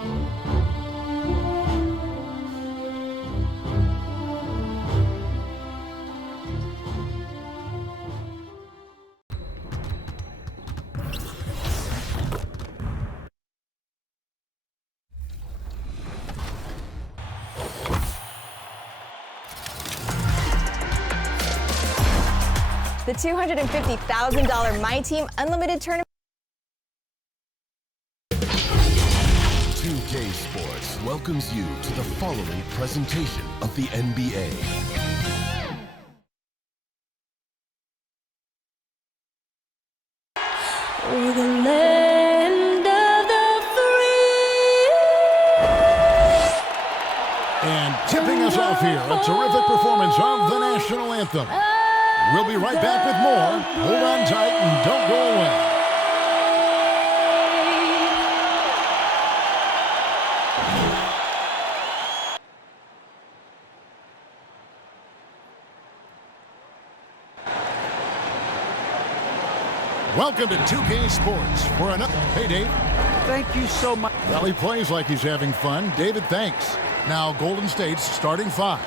The $250,000 MyTEAM Unlimited Tournament. 2K Sports welcomes you to the following presentation of the NBA. We're the land of the free. And tipping us off here, a terrific performance of the national anthem. We'll be right back with more. Hold on tight and don't go away. Welcome to 2K Sports for an Hey, Dave. Thank you so much. Well, he plays like he's having fun. David, thanks. Now, Golden State's starting five.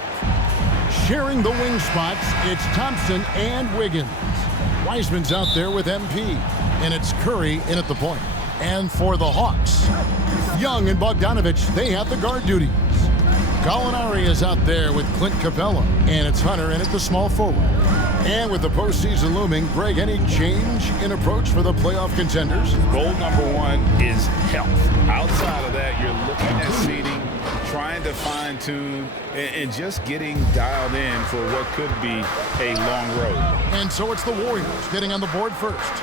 Sharing the wing spots, it's Thompson and Wiggins. Wiseman's out there with MP. And it's Curry in at the point. And for the Hawks, Young and Bogdanovich, they have the guard duties. Gallinari is out there with Clint Capella. And it's Hunter in at the small forward. And with the postseason looming, Greg, any change in approach for the playoff contenders? Goal number one is health. Outside of that, you're looking at seeding, trying to fine-tune, and just getting dialed in for what could be a long road. And so it's the Warriors getting on the board first.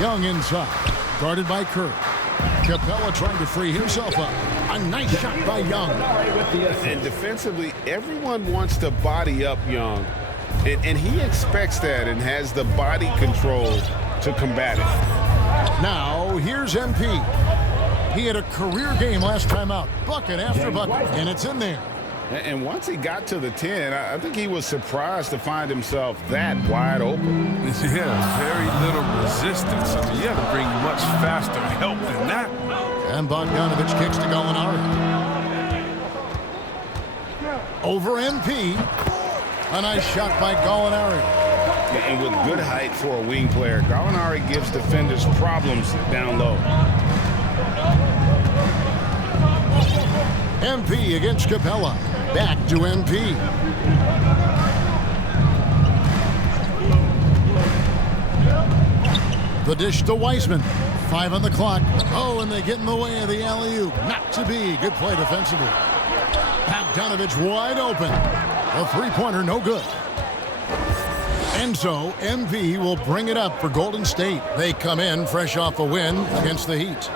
Young inside, guarded by Curry. Capella trying to free himself up. A nice shot by Young. And defensively, everyone wants to body up Young. And he expects that and has the body control to combat it. Now, here's MP. He had a career game last time out. Bucket after bucket, and it's in there. And once he got to the 10, I think he was surprised to find himself that wide open. Yeah, very little resistance. I mean, you have to bring much faster help than that. And Bogdanovich kicks to Gallinari. Over MP. A nice shot by Gallinari. And with good height for a wing player, Gallinari gives defenders problems down low. MP against Capella. Back to MP. The dish to Wiseman. 5 on the clock. Oh, and they get in the way of the alley-oop. Not to be. Good play defensively. Bogdanovich wide open. A three-pointer, no good. And so, MP will bring it up for Golden State. They come in fresh off a win against the Heat.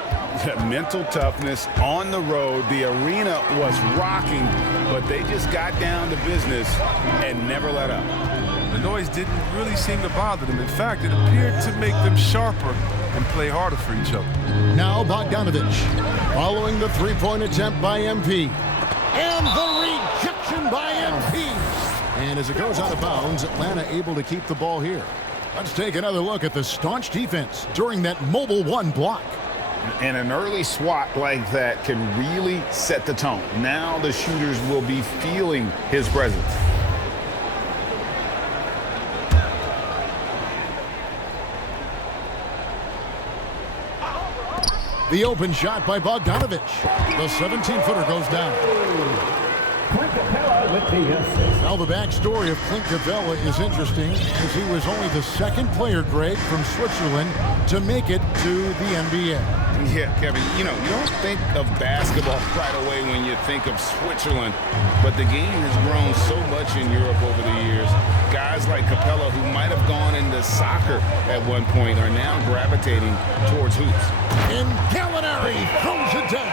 Mental toughness on the road. The arena was rocking, but they just got down to business and never let up. The noise didn't really seem to bother them. In fact, it appeared to make them sharper and play harder for each other. Now Bogdanovich following the three-point attempt by MP. And the rejection by MP. And as it goes out of bounds, Atlanta able to keep the ball here. Let's take another look at the staunch defense during that mobile one block. And an early swat like that can really set the tone. Now the shooters will be feeling his presence. The open shot by Bogdanovich. The 17-footer goes down. Now the backstory of Clint Capella is interesting, as he was only the second player, Greg, from Switzerland to make it to the NBA. Yeah, Kevin, you know, you don't think of basketball right away when you think of Switzerland, but the game has grown so much in Europe over the years. Guys like Capella, who might have gone into soccer at one point, are now gravitating towards hoops. And Gallinari throws it down.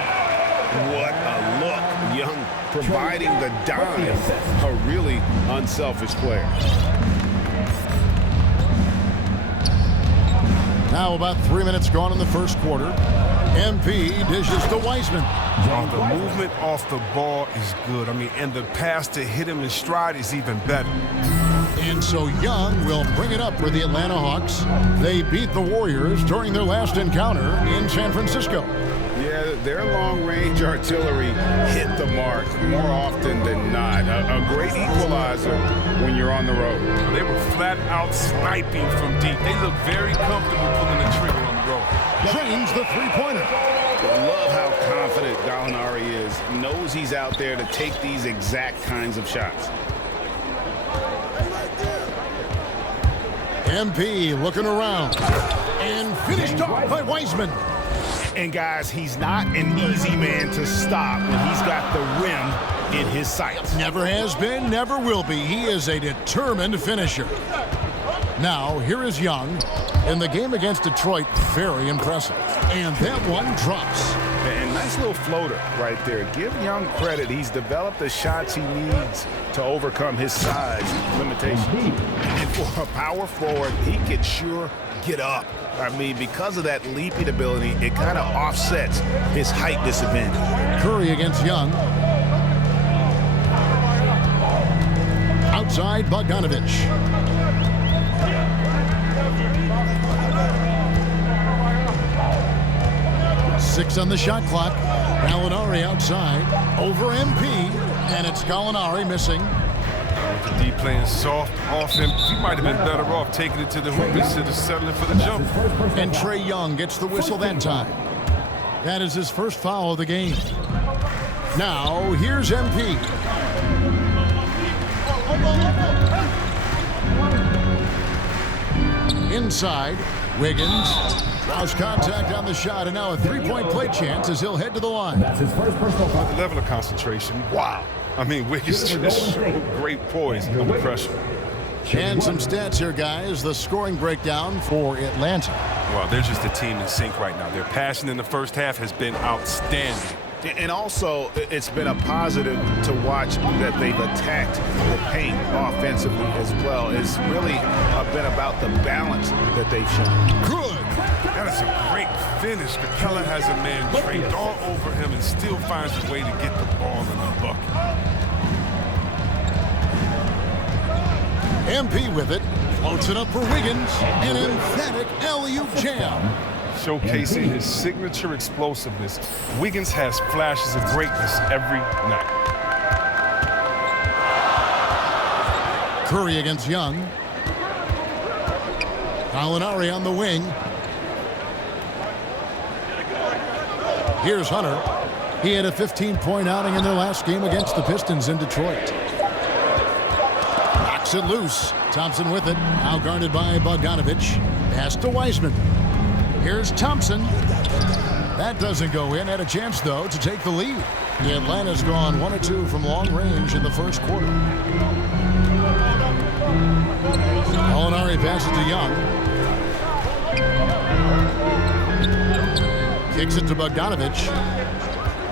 What a look. Young providing the dime. A really unselfish player. Now about 3 minutes gone in the first quarter. MP dishes to Wiseman. The movement off the ball is good. I mean, and the pass to hit him in stride is even better. And so Young will bring it up for the Atlanta Hawks. They beat the Warriors during their last encounter in San Francisco. Yeah, their long-range artillery hit the mark more often than not. A great equalizer when you're on the road. They were flat out sniping from deep. They look very comfortable pulling the trigger on the road. James, the three-pointer. Love how confident Gallinari is. Knows he's out there to take these exact kinds of shots. MP looking around. And finished off by Wiseman. And guys, he's not an easy man to stop when he's got the rim in his sights. Never has been, never will be. He is a determined finisher. Now, here is Young. In the game against Detroit, very impressive. And that one drops. And nice little floater right there. Give Young credit. He's developed the shots he needs to overcome his size limitations. And for a power forward, he can sure get up. I mean, because of that leaping ability, it kind of offsets his height disadvantage. Curry against Young. Outside Bogdanovich. Six on the shot clock. Gallinari outside. Over MP. And it's Gallinari missing. The D playing soft off him. He might have been better off taking it to the hoop instead of settling for the jump. And Trae Young gets the whistle that time. That is his first foul of the game. Now, here's MP. Inside, Wiggins draws contact on the shot, and now a three-point play chance as he'll head to the line. That's his first personal foul. The level of concentration, wow. I mean, Wiggins just showed great poise under pressure. And some stats here, guys. The scoring breakdown for Atlanta. Well, they're just a team in sync right now. Their passing in the first half has been outstanding. And also, it's been a positive to watch that they've attacked the paint offensively as well. It's really been about the balance that they've shown. Good. That is a great finish. Capella has a man draped all over him and still finds a way to get the ball in the bucket. MP with it. Floats it up for Wiggins. An emphatic alley-oop jam. Showcasing his signature explosiveness, Wiggins has flashes of greatness every night. Curry against Young. Gallinari on the wing. Here's Hunter. He had a 15-point outing in their last game against the Pistons in Detroit. Knocks it loose. Thompson with it. Now guarded by Bogdanovich. Pass to Wiseman. Here's Thompson. That doesn't go in. Had a chance, though, to take the lead. The Atlanta's gone 1 of 2 from long range in the first quarter. Gallinari passes to Young. Kicks it to Bogdanovich.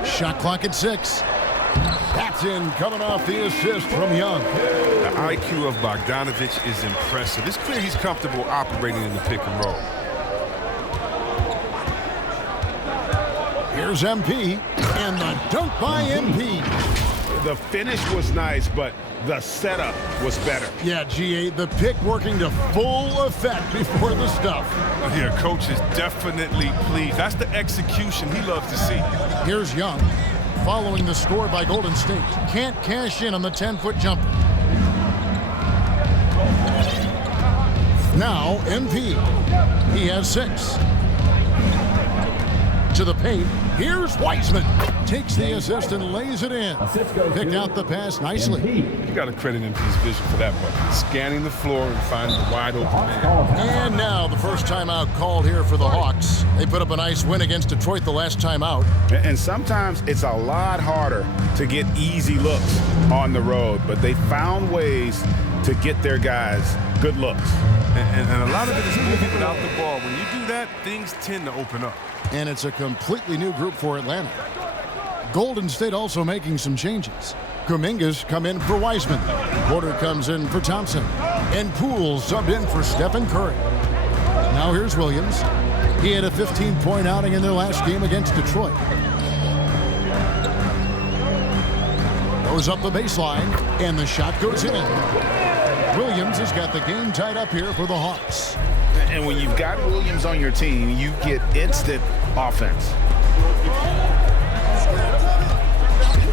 Shot clock at 6. That's in, coming off the assist from Young. The IQ of Bogdanovich is impressive. It's clear he's comfortable operating in the pick and roll. Here's MP, and the dunk by MP. The finish was nice, but the setup was better. Yeah, GA, the pick working to full effect before the stuff. Yeah, coach is definitely pleased. That's the execution he loves to see. Here's Young, following the score by Golden State. Can't cash in on the 10-foot jumper. Now, MP. He has 6. To the paint. Here's Wiseman. Takes the assist and lays it in. Picked out the pass nicely. You got to credit MP's vision for that bucket. Scanning the floor and finding the wide open man. And now the first timeout called here for the Hawks. They put up a nice win against Detroit the last time out. And sometimes it's a lot harder to get easy looks on the road, but they found ways to get their guys good looks. And a lot of it is moving without the ball. When you do that, things tend to open up. And it's a completely new group for Atlanta. Golden State also making some changes. Kuminga's come in for Wiseman. Porter comes in for Thompson. And Poole subbed in for Stephen Curry. Now here's Williams. He had a 15-point outing in their last game against Detroit. Goes up the baseline, and the shot goes in. Williams has got the game tied up here for the Hawks. And when you've got Williams on your team, you get instant offense.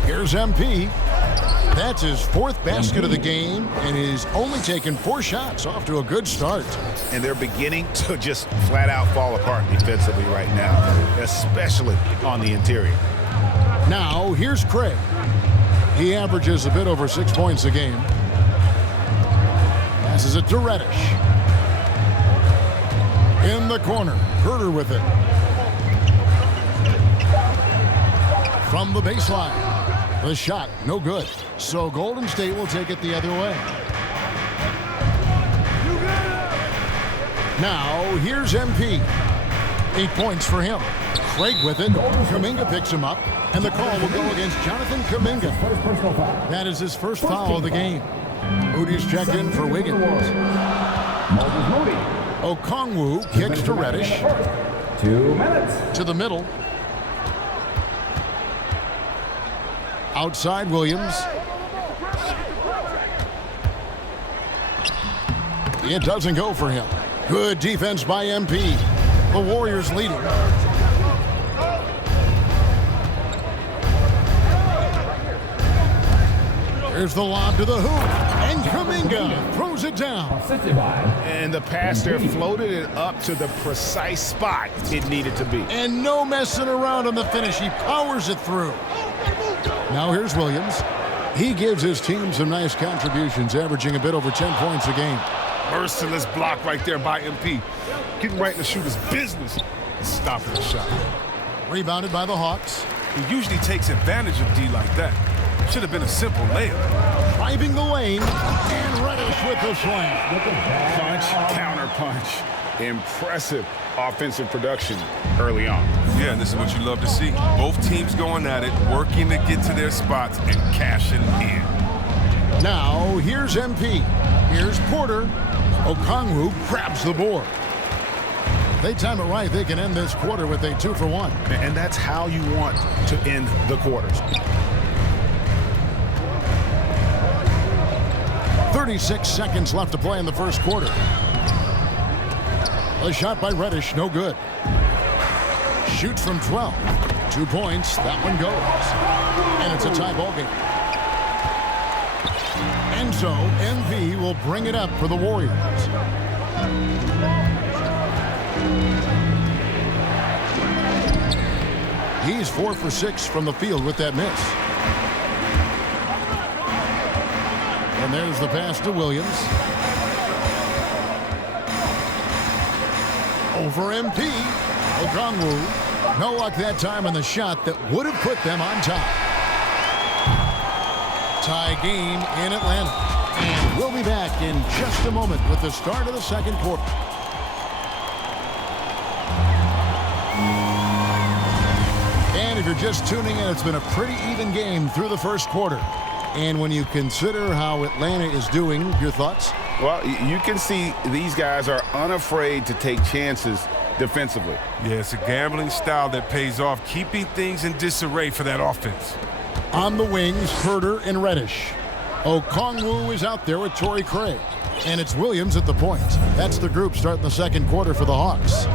Here's MP. That's his 4th basket of the game, and he's only taken 4 shots. Off to a good start. And they're beginning to just flat out fall apart defensively right now, especially on the interior. Now, here's Craig. He averages a bit over 6 points a game. Passes it to Reddish. In the corner, Herder with it. From the baseline. The shot, no good. So Golden State will take it the other way. Now, here's MP. 8 points for him. Craig with it. Kuminga picks him up. And the call will go against Jonathan Kuminga. That is his first foul of the game. Moody's checked in for Wiggins. Okongwu kicks to Reddish. 2 minutes. To the middle. Outside Williams. It doesn't go for him. Good defense by MP. The Warriors leading. There's the lob to the hoop. And Kuminga throws it down. And the pass there floated it up to the precise spot it needed to be. And no messing around on the finish. He powers it through. Now here's Williams. He gives his team some nice contributions, averaging a bit over 10 points a game. Merciless block right there by MP. Getting right in the shooter's business and stopping the shot. Rebounded by the Hawks. He usually takes advantage of D like that. Should have been a simple layup. Driving the lane. And Reddish with the slam. Punch, counter punch. Impressive offensive production early on. Yeah, and this is what you love to see. Both teams going at it, working to get to their spots and cashing in. Now, here's MP. Here's Porter. Okongwu grabs the board. They time it right, they can end this quarter with a 2-for-1. And that's how you want to end the quarters. 36 seconds left to play in the first quarter. A shot by Reddish, no good. Shoots from 12. 2 points, that one goes. And it's a tie ball game. And so, MV will bring it up for the Warriors. He's 4 for 6 from the field with that miss. And there's the pass to Williams. Over MP. Okongwu. No luck that time on the shot that would have put them on top. Tie game in Atlanta. And we'll be back in just a moment with the start of the second quarter. And if you're just tuning in, it's been a pretty even game through the first quarter. And when you consider how Atlanta is doing, your thoughts? Well, you can see these guys are unafraid to take chances defensively. Yeah, it's a gambling style that pays off, keeping things in disarray for that offense. On the wings, Herder and Reddish. Okongwu is out there with Torrey Craig. And it's Williams at the point. That's the group starting the second quarter for the Hawks.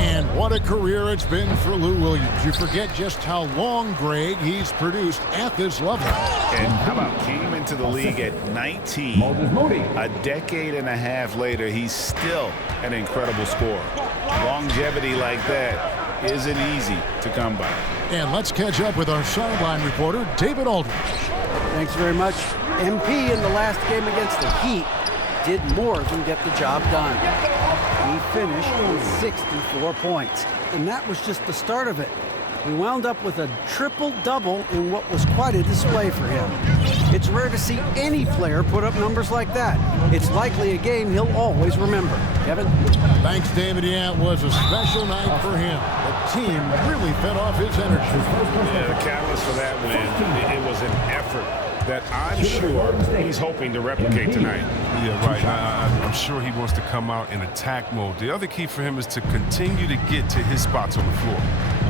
And what a career it's been for Lou Williams. You forget just how long, Greg, he's produced at this level. And how about came into the league at 19. A decade and a half later, he's still an incredible scorer. Longevity like that isn't easy to come by. And let's catch up with our sideline reporter, David Aldridge. Thanks very much. MP in the last game against the Heat did more than get the job done. He finished with 64 points, and that was just the start of it. We wound up with a triple-double in what was quite a display for him. It's rare to see any player put up numbers like that. It's likely a game he'll always remember. Kevin? Thanks, David. Yeah, it was a special night for him. The team really fed off his energy. Yeah, the catalyst for that win, it was an effort that I'm sure he's hoping to replicate tonight. Yeah, right. I'm sure he wants to come out in attack mode. The other key for him is to continue to get to his spots on the floor.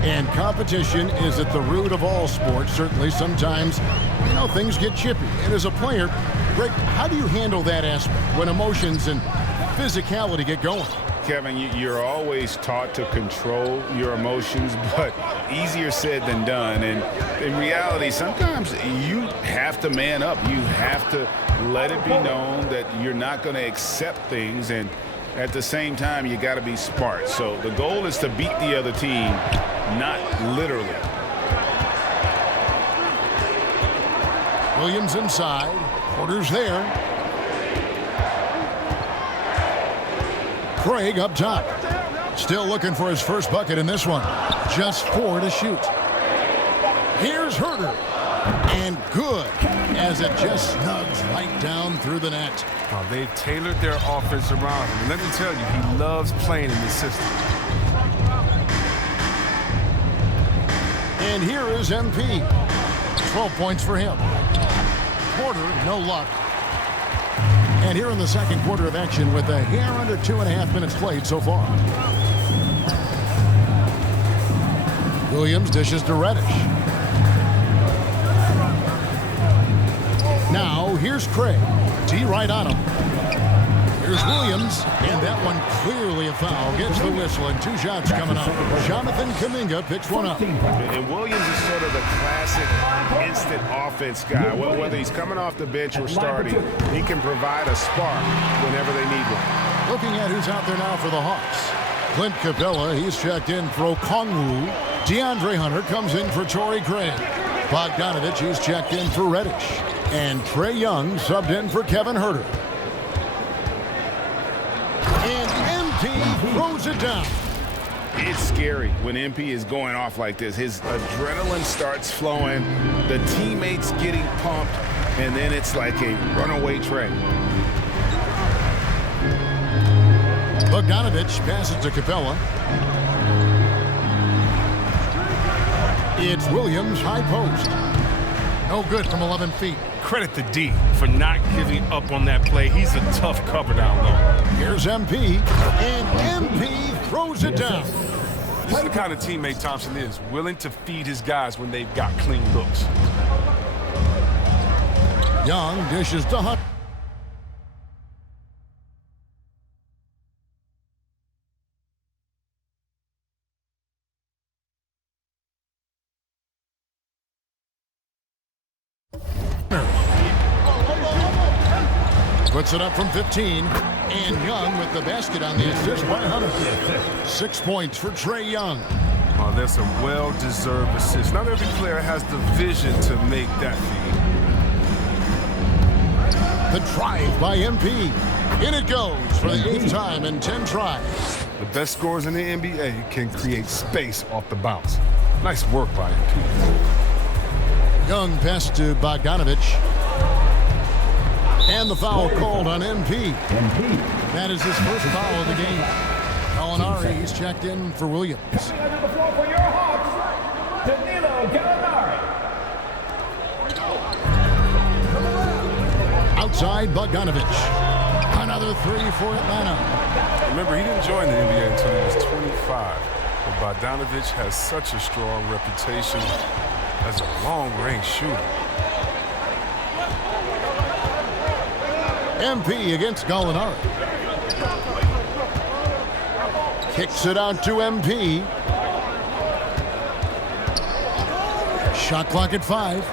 And competition is at the root of all sports. Certainly, sometimes, things get chippy. And as a player, Greg, how do you handle that aspect when emotions and physicality get going? Kevin, you're always taught to control your emotions, but easier said than done. And in reality, sometimes you have to man up. You have to let it be known that you're not going to accept things. And at the same time, you got to be smart. So the goal is to beat the other team, not literally. Williams inside. Porter's there. Craig up top. Still looking for his first bucket in this one. Just 4 to shoot. Here's Herder. And good, as it just snugs right down through the net. Oh, they've tailored their offense around him. And let me tell you, he loves playing in this system. And here is MP. 12 points for him. Porter, no luck. And here in the second quarter of action with a hair under 2.5 minutes played so far. Williams dishes to Reddish. Now here's Craig. D right on him. Here's Williams, and that one clearly a foul. Gets the whistle, and 2 shots coming up. Jonathan Kuminga picks one up. And Williams is sort of the classic instant offense guy. Well, whether he's coming off the bench or starting, he can provide a spark whenever they need one. Looking at who's out there now for the Hawks. Clint Capella, he's checked in for Okongwu. DeAndre Hunter comes in for Torrey Craig. Bogdanovich, he's checked in for Reddish. And Trae Young subbed in for Kevin Herter. And MP throws it down. It's scary when MP is going off like this. His adrenaline starts flowing, the teammates getting pumped, and then it's like a runaway train. Bogdanovich passes to Capella. It's Williams, high post. No good from 11 feet. Credit to D for not giving up on that play. He's a tough cover down low. Here's MP, and MP throws it down. This is the kind of teammate Thompson is, willing to feed his guys when they've got clean looks. Young dishes to Hunt. Puts it up from 15, and Young with the basket on the assist by Hunter. 6 points for Trae Young. Oh, that's a well-deserved assist. Not every player has the vision to make that feed. The drive by MP. In it goes for the 8th time in 10 tries. The best scorers in the NBA can create space off the bounce. Nice work by MP. Young pass to Bogdanovich. And the foul called on MP. That is his first foul of the game. Gallinari, he's checked in for Williams. Outside, Bogdanovich. Another 3 for Atlanta. Remember, he didn't join the NBA until he was 25. But Bogdanovich has such a strong reputation as a long-range shooter. MP against Gallinari. Kicks it out to MP. Shot clock at 5.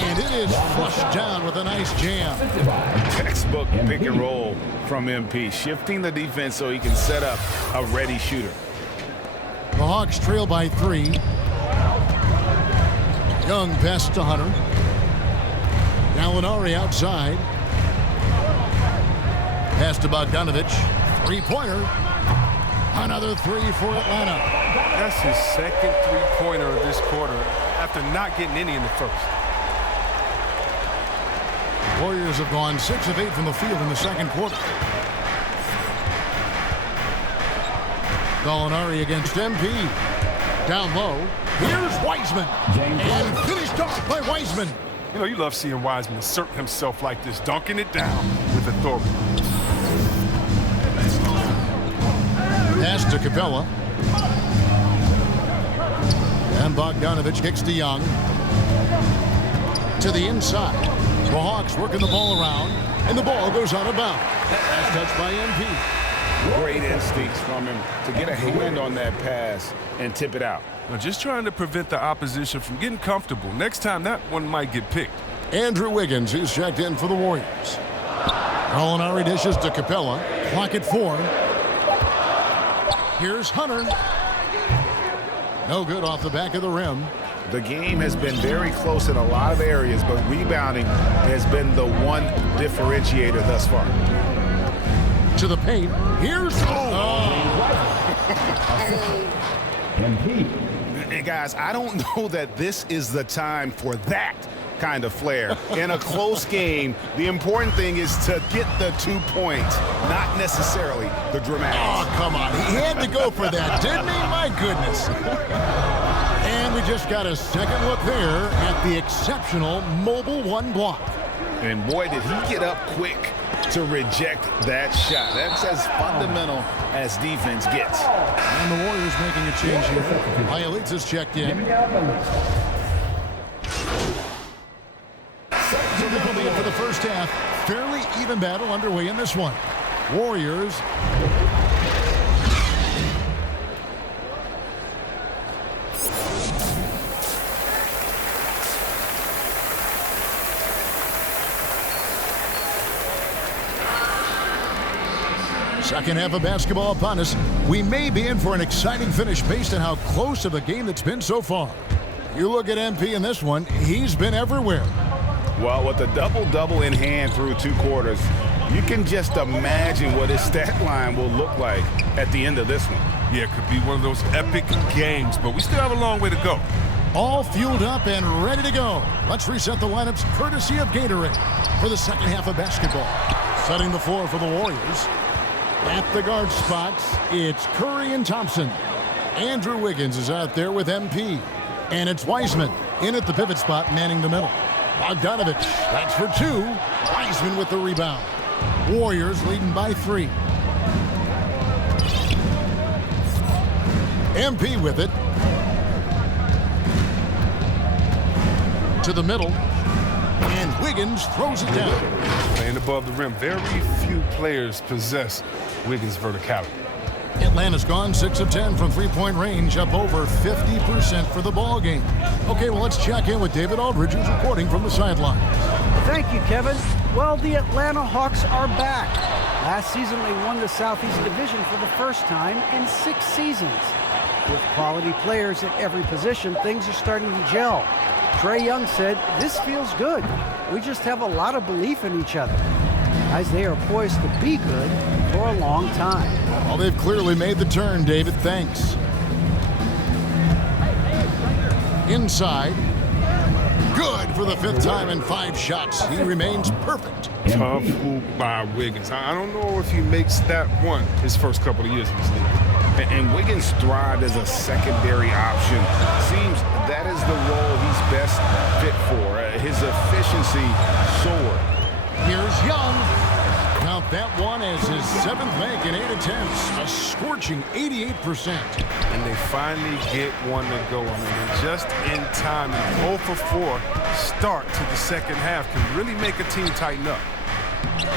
And it is flushed down with a nice jam. Textbook pick and roll from MP, shifting the defense so he can set up a ready shooter. The Hawks trail by 3. Young pass to Hunter. Gallinari outside. Pass to Bogdanovich. 3-pointer. Another 3 for Atlanta. That's his second 3-pointer of this quarter after not getting any in the first. Warriors have gone 6 of 8 from the field in the second quarter. Gallinari against MP. Down low. Here's Wiseman. And finished off by Wiseman. You know, you love seeing Wiseman assert himself like this, dunking it down with authority. Pass to Capella. And Bogdanovich kicks to Young. To the inside. The Hawks working the ball around, and the ball goes out of bounds. That's touched by MP. Great instincts from him to get a hand on that pass and tip it out. Now, just trying to prevent the opposition from getting comfortable. Next time, that one might get picked. Andrew Wiggins, who's checked in for the Warriors. Molinari dishes to Capella. Clock at 4. Here's Hunter. No good off the back of the rim. The game has been very close in a lot of areas, but rebounding has been the one differentiator thus far. To the paint. Here's... MP. And guys, I don't know that this is the time for that kind of flair. In a close game, the important thing is to get the 2 points, not necessarily the dramatics. Oh, come on. He had to go for that, didn't he? My goodness. And we just got a second look there at the exceptional mobile 1 block. And boy, did he get up quick to reject that shot. That's as fundamental as defense gets. And the Warriors making a change here. MyLEAGUE has checked in. So they'll be in for the first half. Fairly even battle underway in this one. Warriors. Second half of basketball upon us. We may be in for an exciting finish based on how close of a game that's been so far. You look at MP in this one, he's been everywhere. Well, with the double-double in hand through 2 quarters, you can just imagine what his stat line will look like at the end of this one. Yeah, it could be one of those epic games, but we still have a long way to go. All fueled up and ready to go. Let's reset the lineups courtesy of Gatorade for the second half of basketball. Setting the floor for the Warriors. At the guard spots, it's Curry and Thompson. Andrew Wiggins is out there with MP. And it's Wiseman in at the pivot spot, manning the middle. Bogdanovich, that's for 2. Wiseman with the rebound. Warriors leading by 3. MP with it. To the middle. And Wiggins throws it down. Playing above the rim, very few players possess Wiggins' verticality. Atlanta's gone 6 of 10 from three-point range, up over 50% for the ball game. Okay, well, let's check in with David Aldridge, who's reporting from the sidelines. Thank you, Kevin. Well, the Atlanta Hawks are back. Last season, they won the Southeast Division for the first time in 6 seasons. With quality players at every position, things are starting to gel. Trae Young said, "This feels good. We just have a lot of belief in each other." Guys, they are poised to be good for a long time. Well, they've clearly made the turn, David. Thanks. Inside. Good for the 5th time in 5 shots. He remains perfect. Tough move by Wiggins. I don't know if he makes that one his first couple of years in this league. And Wiggins thrived as a secondary option. Seems that is the role he's best fit for. His efficiency soared. Here's Young. Count that one as his 7th make in 8 attempts. A scorching 88%. And they finally get one to go. I mean, just in time. And 0 for 4 start to the second half can really make a team tighten up.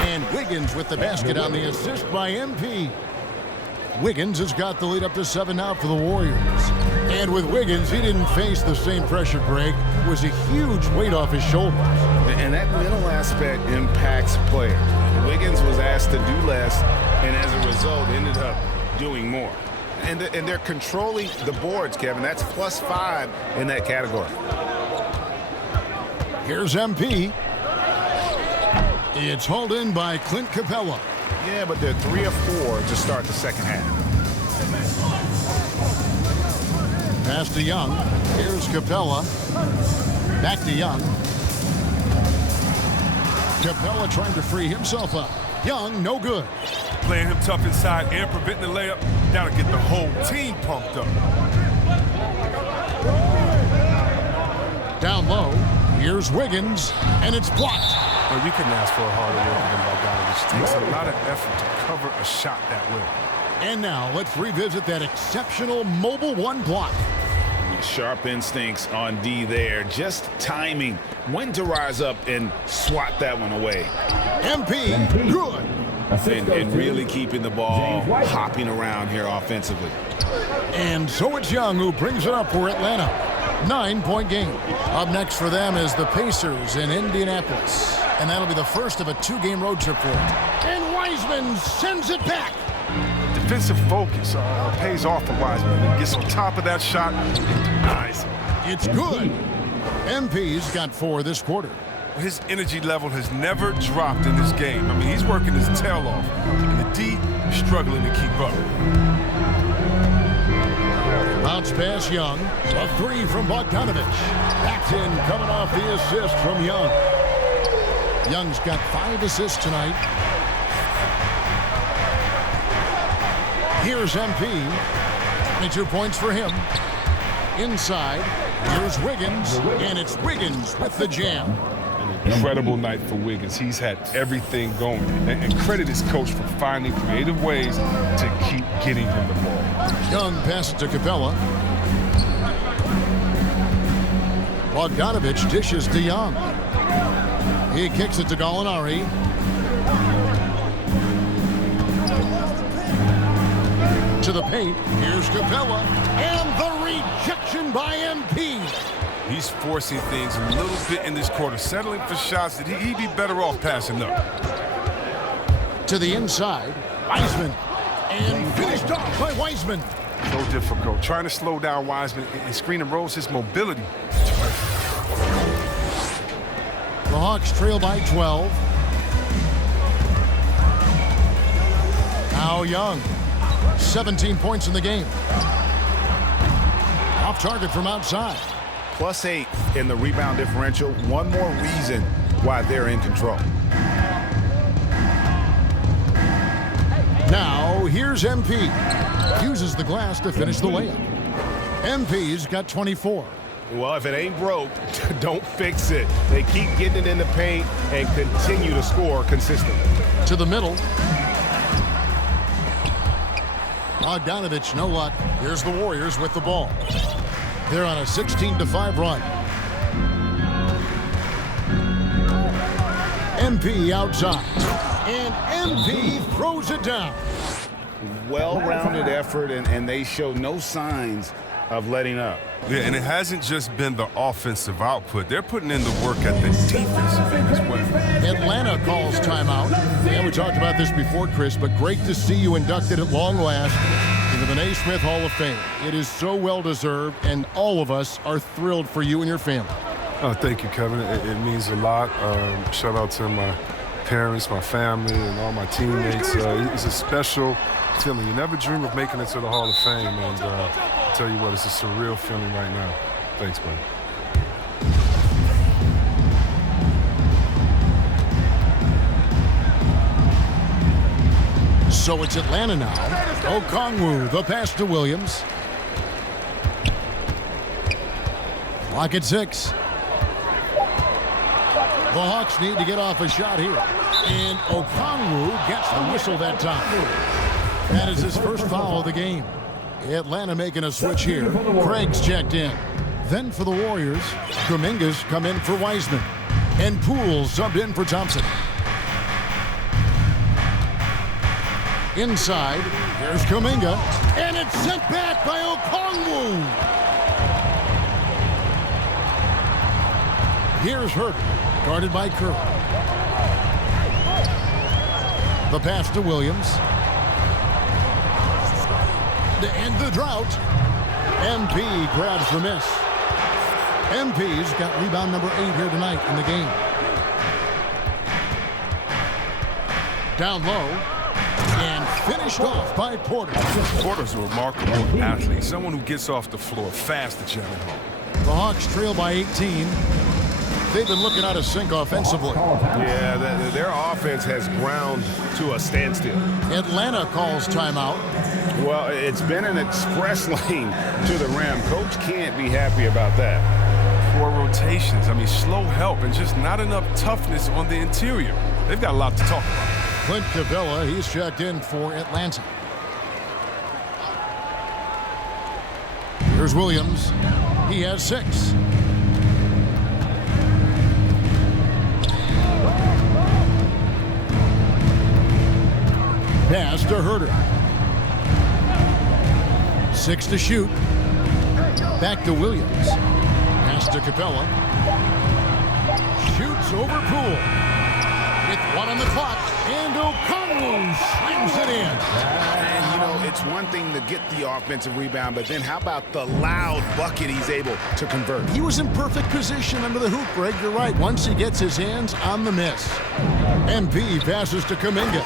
And Wiggins with the basket on the assist by MP. Wiggins has got the lead up to 7 now for the Warriors. And with Wiggins, he didn't face the same pressure, Greg. It was a huge weight off his shoulders. And that mental aspect impacts players. Wiggins was asked to do less, and as a result, ended up doing more. And they're controlling the boards, Kevin. That's +5 in that category. Here's MP. It's hauled in by Clint Capella. Yeah, but they're 3 of 4 to start the second half. Pass to Young. Here's Capella. Back to Young. Capella trying to free himself up. Young, no good. Playing him tough inside and preventing the layup. That'll get the whole team pumped up. Down low. Here's Wiggins, and it's blocked. Well, you couldn't ask for a harder work than Bogdanovich. It takes a lot of effort to cover a shot that way. And now let's revisit that exceptional mobile 1 block. Sharp instincts on D there. Just timing when to rise up and swat that one away. MP, good. And really keeping the ball hopping around here offensively. And so it's Young who brings it up for Atlanta. 9-point game. Up next for them is the Pacers in Indianapolis. And that'll be the first of a 2-game road trip for them. And Wiseman sends it back. Defensive focus pays off for Wiseman. He gets on top of that shot and denies it. It's good. MP's got 4 this quarter. His energy level has never dropped in this game. I mean, he's working his tail off. And the D is struggling to keep up. Bounce pass Young. A 3 from Bogdanovich. Backed in, coming off the assist from Young. Young's got 5 assists tonight. Here's MP. 22 points for him. Inside, here's Wiggins, and it's Wiggins with the jam. An incredible night for Wiggins. He's had everything going. And credit his coach for finding creative ways to keep getting him the ball. Young passes to Capella. Bogdanovich dishes to Young. He kicks it to Gallinari. To the paint. Here's Capella. And the rejection by MP. He's forcing things a little bit in this quarter, settling for shots that he'd be better off passing up. To the inside. Wiseman. And finished off by Wiseman. So difficult. Trying to slow down Wiseman and screen and rolls his mobility. The Hawks trail by 12. Now Young. 17 points in the game. Off target from outside. +8 in the rebound differential. One more reason why they're in control. Now here's MP. Uses the glass to finish the layup. MP's got 24. Well, if it ain't broke, don't fix it. They keep getting it in the paint and continue to score consistently. To the middle. Bogdanovich, no luck. Here's the Warriors with the ball. They're on a 16-5 run. MP outside. And MP throws it down. Well-rounded effort, and they show no signs of letting up. Yeah, and it hasn't just been the offensive output. They're putting in the work at the defensive end as well. Atlanta calls timeout. And we talked about this before, Chris, but great to see you inducted at long last into the Naismith Hall of Fame. It is so well-deserved, and all of us are thrilled for you and your family. Oh, thank you, Kevin. It means a lot. Shout out to my parents, my family, and all my teammates. It's a special feeling. You never dream of making it to the Hall of Fame, and I'll tell you what, it's a surreal feeling right now. Thanks, man. So it's Atlanta now. Okongwu, the pass to Williams. Clock at 6. The Hawks need to get off a shot here. And Okongwu gets the whistle that time. That is his first foul of the game. Atlanta making a switch here. Craig's checked in. Then for the Warriors, Kuminga's come in for Wiseman. And Poole subbed in for Thompson. Inside, here's Kuminga. And it's sent back by Okongwu. Here's Hurt, guarded by Kerr. The pass to Williams. To end the drought. MP grabs the miss. MP's got rebound number 8 here tonight in the game. Down low. And finished off by Porter. Porter's a remarkable athlete, someone who gets off the floor fast at jamming home. The Hawks trail by 18. They've been looking out of sync offensively. Yeah, their offense has ground to a standstill. Atlanta calls timeout. Well, it's been an express lane to the rim. Coach can't be happy about that. Poor rotations. I mean, slow help and just not enough toughness on the interior. They've got a lot to talk about. Clint Capella, he's checked in for Atlanta. Here's Williams. He has 6. Pass to Herter. 6 to shoot. Back to Williams. Pass to Capella. Shoots over Poole. With 1 on the clock. And Okongwu slams it in. And, you know, it's one thing to get the offensive rebound, but then how about the loud bucket he's able to convert? He was in perfect position under the hoop, Greg. You're right. Once he gets his hands on the miss. MP passes to Kuminga.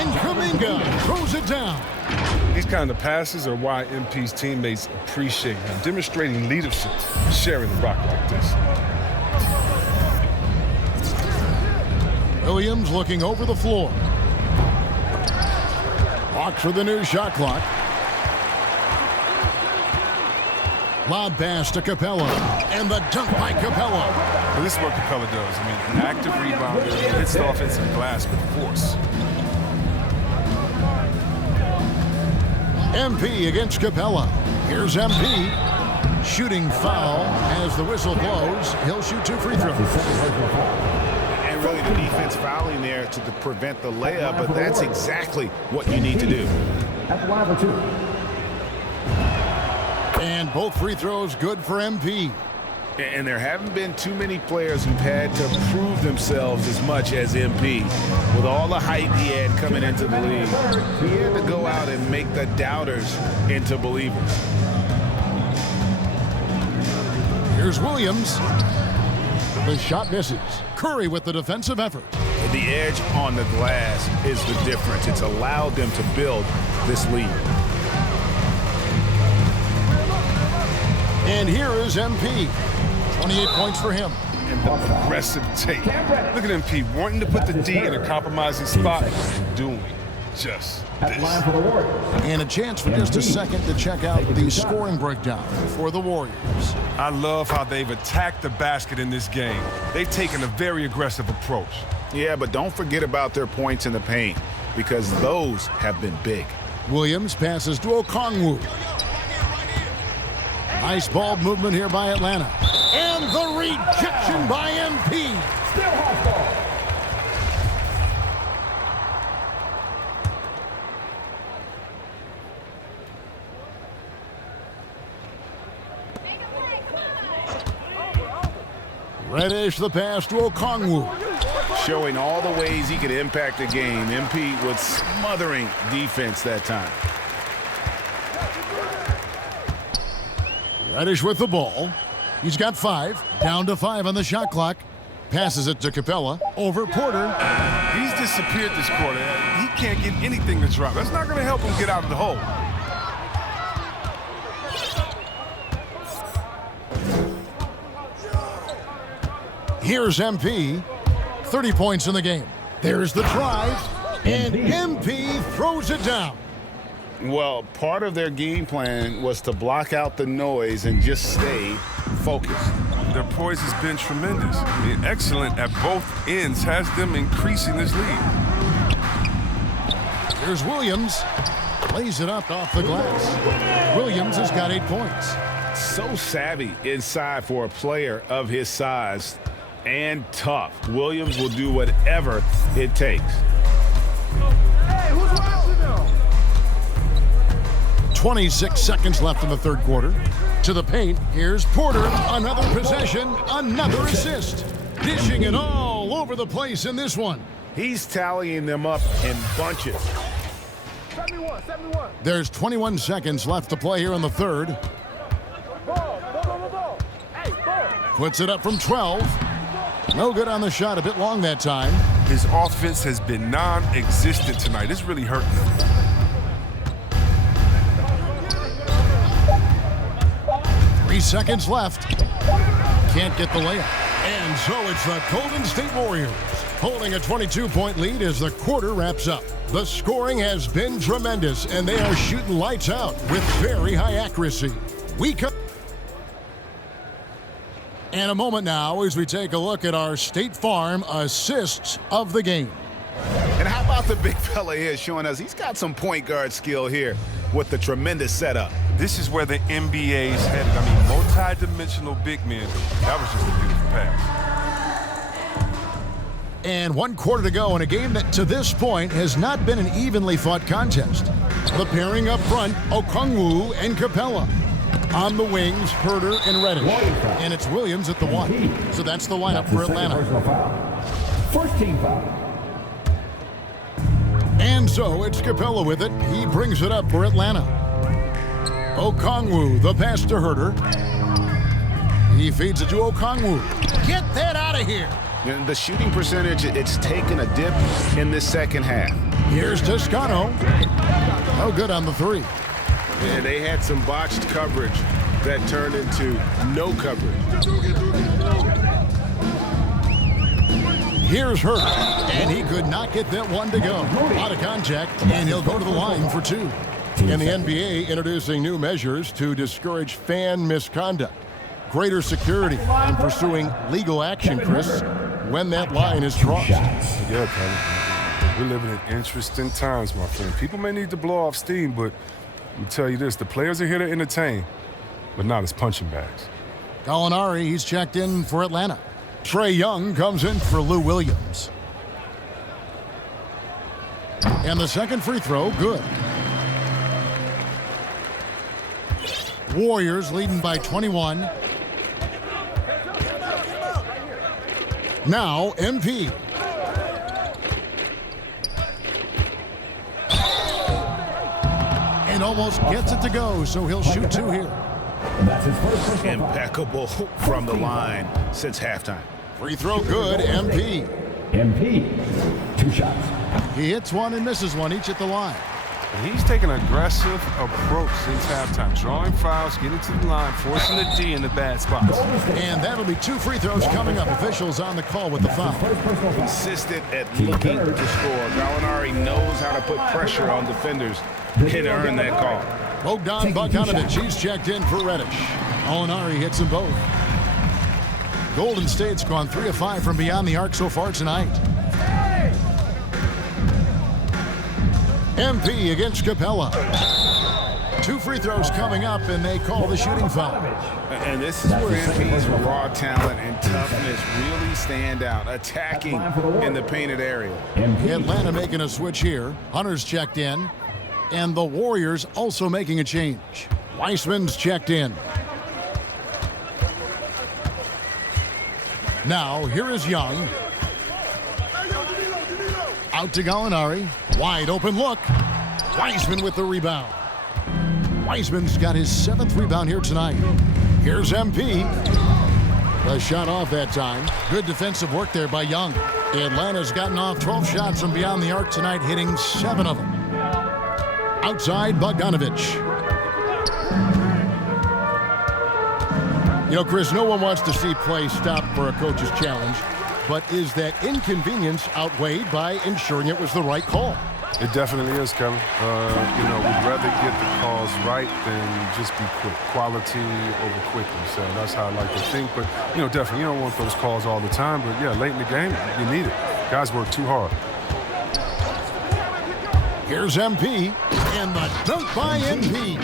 And Kuminga throws it down. These kind of passes are why MP's teammates appreciate him, demonstrating leadership, sharing the rock like this. Williams looking over the floor. Walks for the new shot clock. Lob pass to Capella. And the dunk by Capella. Well, this is what Capella does. I mean, an active rebounder, hits the offensive glass with force. MP against Capella. Here's MP. Shooting foul as the whistle blows. He'll shoot 2 free throws. And really the defense fouling there to prevent the layup, but that's exactly what you need to do. That's the line for 2. And both free throws good for MP. And there haven't been too many players who've had to prove themselves as much as MP. With all the hype he had coming into the league, he had to go out and make the doubters into believers. Here's Williams. The shot misses. Curry with the defensive effort. The edge on the glass is the difference. It's allowed them to build this lead. And here is MP. 28 points for him. And the aggressive take. Look at MP wanting to put the D in a compromising spot. Doing just this. And a chance for just a second to check out the scoring breakdown for the Warriors. I love how they've attacked the basket in this game. They've taken a very aggressive approach. Yeah, but don't forget about their points in the paint, because those have been big. Williams passes to Okongwu. Nice ball movement here by Atlanta. And the rejection by MP. Still hot ball. Reddish the pass to Okongwu. Showing all the ways he could impact the game. MP was smothering defense that time. Reddish with the ball. He's got 5. Down to 5 on the shot clock. Passes it to Capella. Over Porter. He's disappeared this quarter. He can't get anything to drop. That's not going to help him get out of the hole. Here's MP. 30 points in the game. There's the drive. And MP throws it down. Well, part of their game plan was to block out the noise and just stay focused. Their poise has been tremendous. I mean, excellent at both ends, has them increasing this lead. Here's Williams. Lays it up off the glass. Williams has got 8 points. So savvy inside for a player of his size, and tough. Williams will do whatever it takes. Hey, who's watching now? 26 seconds left in the third quarter. To the paint, here's Porter. Another possession, another assist. Dishing it all over the place in this one. He's tallying them up in bunches. 71. There's 21 seconds left to play here in the third. Ball. Hey, ball. Puts it up from 12. No good on the shot, a bit long that time. His offense has been non-existent tonight. It's really hurting him. Three seconds left. Can't get the layup. And so it's the Golden State Warriors holding a 22-point lead as the quarter wraps up. The scoring has been tremendous, and they are shooting lights out with very high accuracy. And a moment now as we take a look at our State Farm assists of the game. And how about the big fella here showing us he's got some point guard skill here with the tremendous setup. this is where the NBA is headed. I mean, multi-dimensional big men. That was just a beautiful pass. And 1 quarter to go in a game that to this point has not been an evenly fought contest. The pairing up front, Okongwu and Capella. On the wings, Herder and Reddish. And it's Williams at the 1. So that's the lineup for Atlanta. First team foul. And so it's Capella with it. He brings it up for Atlanta. Okongwu, the pass to Herder. He feeds it to Okongwu. Get that out of here. And the shooting percentage, it's taken a dip in this second half. Here's Toscano. Oh, good on the 3. And they had some botched coverage that turned into no coverage. Here's Herder, and he could not get that one to go. Out of contact, and he'll go to the line for 2. And the NBA introducing new measures to discourage fan misconduct. Greater security in pursuing legal action, Chris, when that line is crossed. Yeah, Kelly. We're living in interesting times, my friend. People may need to blow off steam, but let me tell you this, the players are here to entertain, but not as punching bags. Gallinari, he's checked in for Atlanta. Trae Young comes in for Lou Williams. And the second free throw, good. Warriors leading by 21. Now, MP. And almost gets it to go, so he'll shoot 2 here. That's his first. Impeccable from the line since halftime. Free throw good, MP. MP. 2 shots. He hits 1 and misses 1, each at the line. He's taking an aggressive approach since halftime, drawing fouls, getting to the line, forcing the D in the bad spots. And that'll be 2 free throws coming up. Officials on the call with the foul. Consistent at looking to score. Gallinari knows how to put pressure on defenders and earn that call. Bogdan Bogdanovic, he's checked in for Reddish. Gallinari hits them both. Golden State's gone 3 of 5 from beyond the arc so far tonight. MP against Capella. 2 free throws coming up, and they call the shooting foul. And this is where MP's raw talent and toughness really stand out, attacking in the painted area. Atlanta making a switch here. Hunter's checked in, and the Warriors also making a change. Weissman's checked in. Now, here is Young. Out to Gallinari. Wide open look. Weissman with the rebound. Weissman's got his 7th rebound here tonight. Here's MP. The shot off that time. Good defensive work there by Young. Atlanta's gotten off 12 shots from beyond the arc tonight, hitting 7 of them. Outside, Bogdanovic. You know, Chris, no one wants to see play stop for a coach's challenge, but is that inconvenience outweighed by ensuring it was the right call? It definitely is, Kevin. You know, we'd rather get the calls right than just be quick. Quality over quickness. So that's how I like to think. But, you know, definitely, you don't want those calls all the time. But, yeah, late in the game, you need it. Guys work too hard. Here's MP, and the dunk by MP.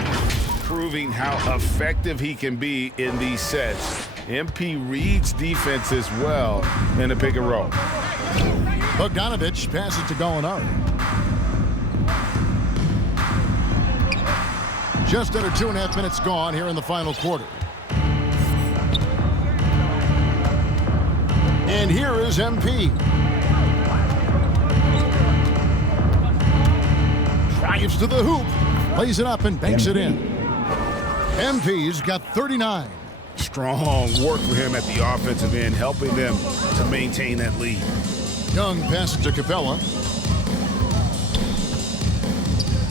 Proving how effective he can be in these sets. MP reads defenses well in a pick and roll. Bogdanovic passes to Gallinari. Just under 2.5 minutes gone here in the final quarter. And here is MP. Drives to the hoop, lays it up and banks it in. MP's got 39. Strong work for him at the offensive end, helping them to maintain that lead. Young passes to Capella.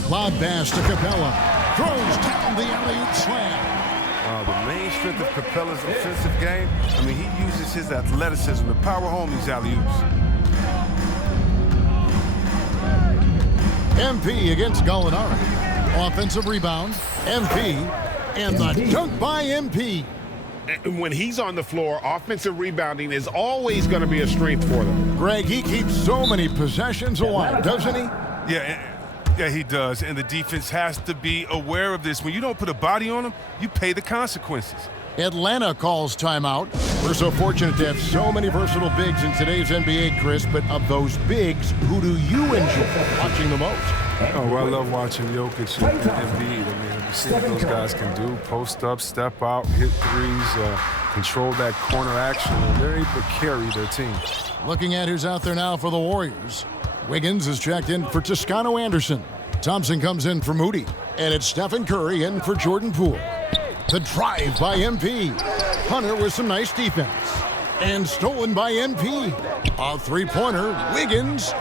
Lob pass to Capella. Throws down the alley-oop slam. The main strength of Capella's offensive game, I mean, he uses his athleticism to power home these alley-oops. MP against Gallinari. Offensive rebound. MP. And the dunk by MP. When he's on the floor, offensive rebounding is always going to be a strength for them. Greg, he keeps so many possessions alive, doesn't he? Yeah, Yeah, he does, and the defense has to be aware of this. When you don't put a body on him, you pay the consequences. Atlanta calls timeout. We're so fortunate to have so many versatile bigs in today's NBA, Chris, but of those bigs, who do you enjoy watching the most? Oh, well, I love watching Jokic and Embiid. I mean, you see what those guys can do. Post up, step out, hit threes, control that corner action, and they're able to carry their team. Looking at who's out there now for the Warriors. Wiggins is checked in for Toscano Anderson. Thompson comes in for Moody. And it's Stephen Curry in for Jordan Poole. The drive by MP. Hunter with some nice defense. And stolen by MP. A three-pointer, Wiggins.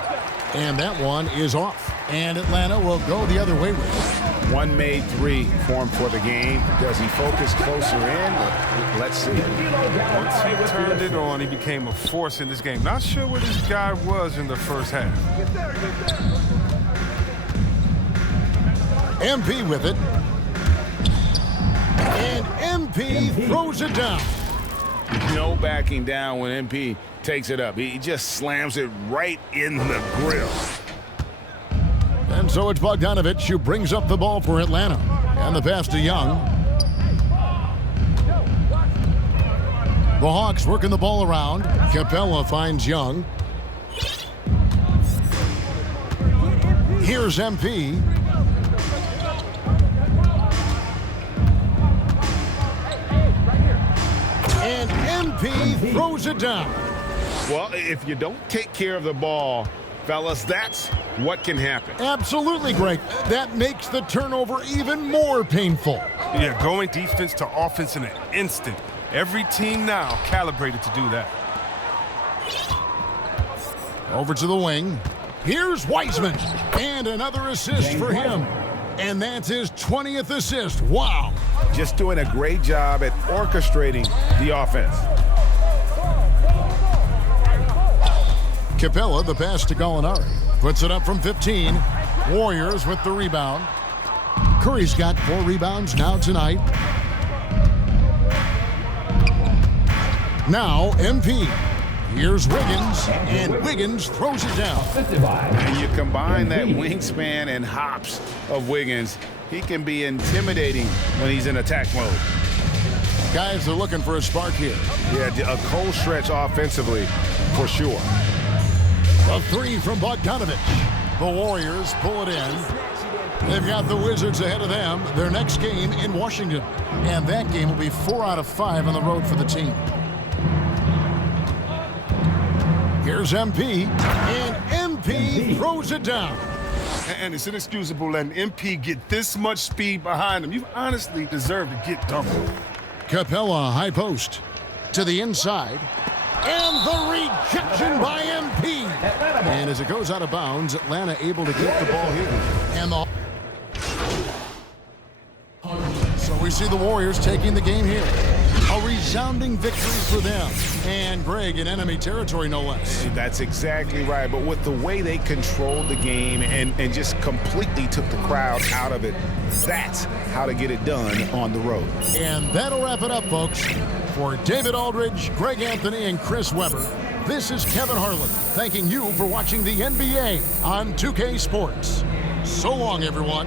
And that one is off. And Atlanta will go the other way with it. One made three formed for the game. Does he focus closer in? Let's see. Once he turned it on, he became a force in this game. Not sure where this guy was in the first half. MP with it. And MP throws it down. No backing down when MP takes it up. He just slams it right in the grill. And so it's Bogdanovich who brings up the ball for Atlanta. And the pass to Young. The Hawks working the ball around. Capella finds Young. Here's MP. And MP throws it down. Well, if you don't take care of the ball, fellas, that's what can happen. Absolutely, Greg. That makes the turnover even more painful. Yeah, going defense to offense in an instant. Every team now calibrated to do that. Over to the wing. Here's Wiseman. And another assist for him. And that's his 20th assist. Wow. Just doing a great job at orchestrating the offense. Capella, the pass to Gallinari. Puts it up from 15. Warriors with the rebound. Curry's got 4 rebounds now tonight. Now MP. Here's Wiggins, and Wiggins throws it down. And you combine that wingspan and hops of Wiggins, he can be intimidating when he's in attack mode. Guys are looking for a spark here. Yeah, a cold stretch offensively, for sure. A 3 from Bogdanovich. The Warriors pull it in. They've got the Wizards ahead of them. Their next game in Washington. And that game will be 4 out of 5 on the road for the team. Here's MP, and MP throws it down. And it's inexcusable letting MP get this much speed behind him. You honestly deserve to get dumped. Capella, high post, to the inside, and the rejection by MP. And as it goes out of bounds, Atlanta able to get the ball here. And so we see the Warriors taking the game here. A resounding victory for them. And Greg in enemy territory, no less. That's exactly right. But with the way they controlled the game and just completely took the crowd out of it, that's how to get it done on the road. And that'll wrap it up, folks. For David Aldridge, Greg Anthony, and Chris Webber, this is Kevin Harlan thanking you for watching the NBA on 2K Sports. So long, everyone.